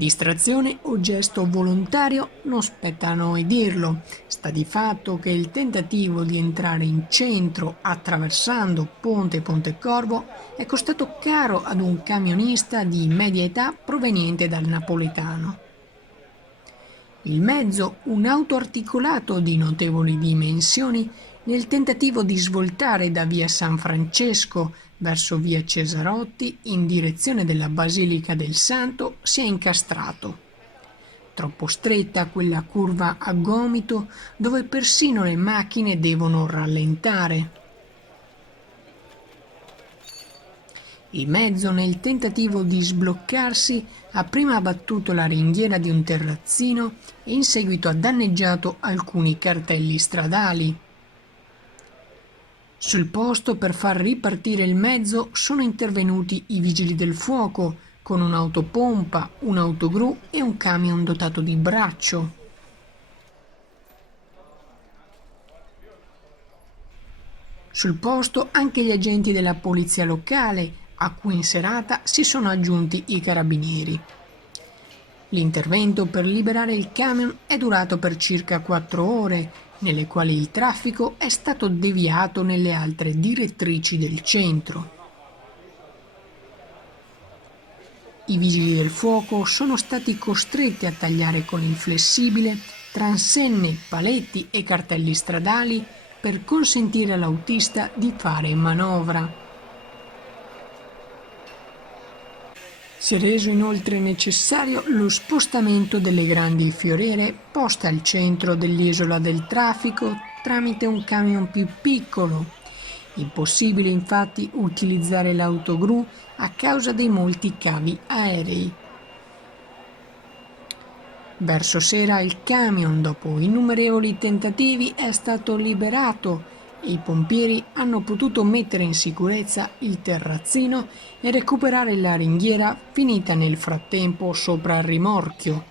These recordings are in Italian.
Distrazione o gesto volontario? Non spetta a noi dirlo. Sta di fatto che il tentativo di entrare in centro attraversando Ponte Pontecorvo è costato caro ad un camionista di media età proveniente dal napoletano. Il mezzo, un auto articolato di notevoli dimensioni, nel tentativo di svoltare da via San Francesco verso via Cesarotti in direzione della Basilica del Santo si è incastrato. Troppo stretta quella curva a gomito dove persino le macchine devono rallentare. Il mezzo, nel tentativo di sbloccarsi, ha prima battuto la ringhiera di un terrazzino e in seguito ha danneggiato alcuni cartelli stradali. Sul posto, per far ripartire il mezzo, sono intervenuti i vigili del fuoco con un'autopompa, un autogru e un camion dotato di braccio. Sul posto anche gli agenti della polizia locale, a cui in serata si sono aggiunti i carabinieri. L'intervento per liberare il camion è durato per circa 4 ore, nelle quali il traffico è stato deviato nelle altre direttrici del centro. I vigili del fuoco sono stati costretti a tagliare con il flessibile transenne, paletti e cartelli stradali per consentire all'autista di fare manovra. Si è reso inoltre necessario lo spostamento delle grandi fioriere poste al centro dell'isola del traffico tramite un camion più piccolo. Impossibile infatti utilizzare l'autogru a causa dei molti cavi aerei. Verso sera il camion, dopo innumerevoli tentativi, è stato liberato e i pompieri hanno potuto mettere in sicurezza il terrazzino e recuperare la ringhiera finita nel frattempo sopra il rimorchio.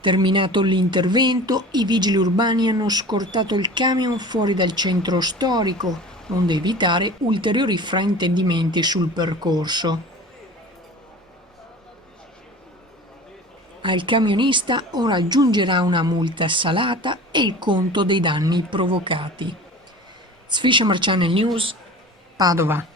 Terminato l'intervento, i vigili urbani hanno scortato il camion fuori dal centro storico, onde evitare ulteriori fraintendimenti sul percorso. Al camionista ora giungerà una multa salata e il conto dei danni provocati. Sfiscia Channel News, Padova.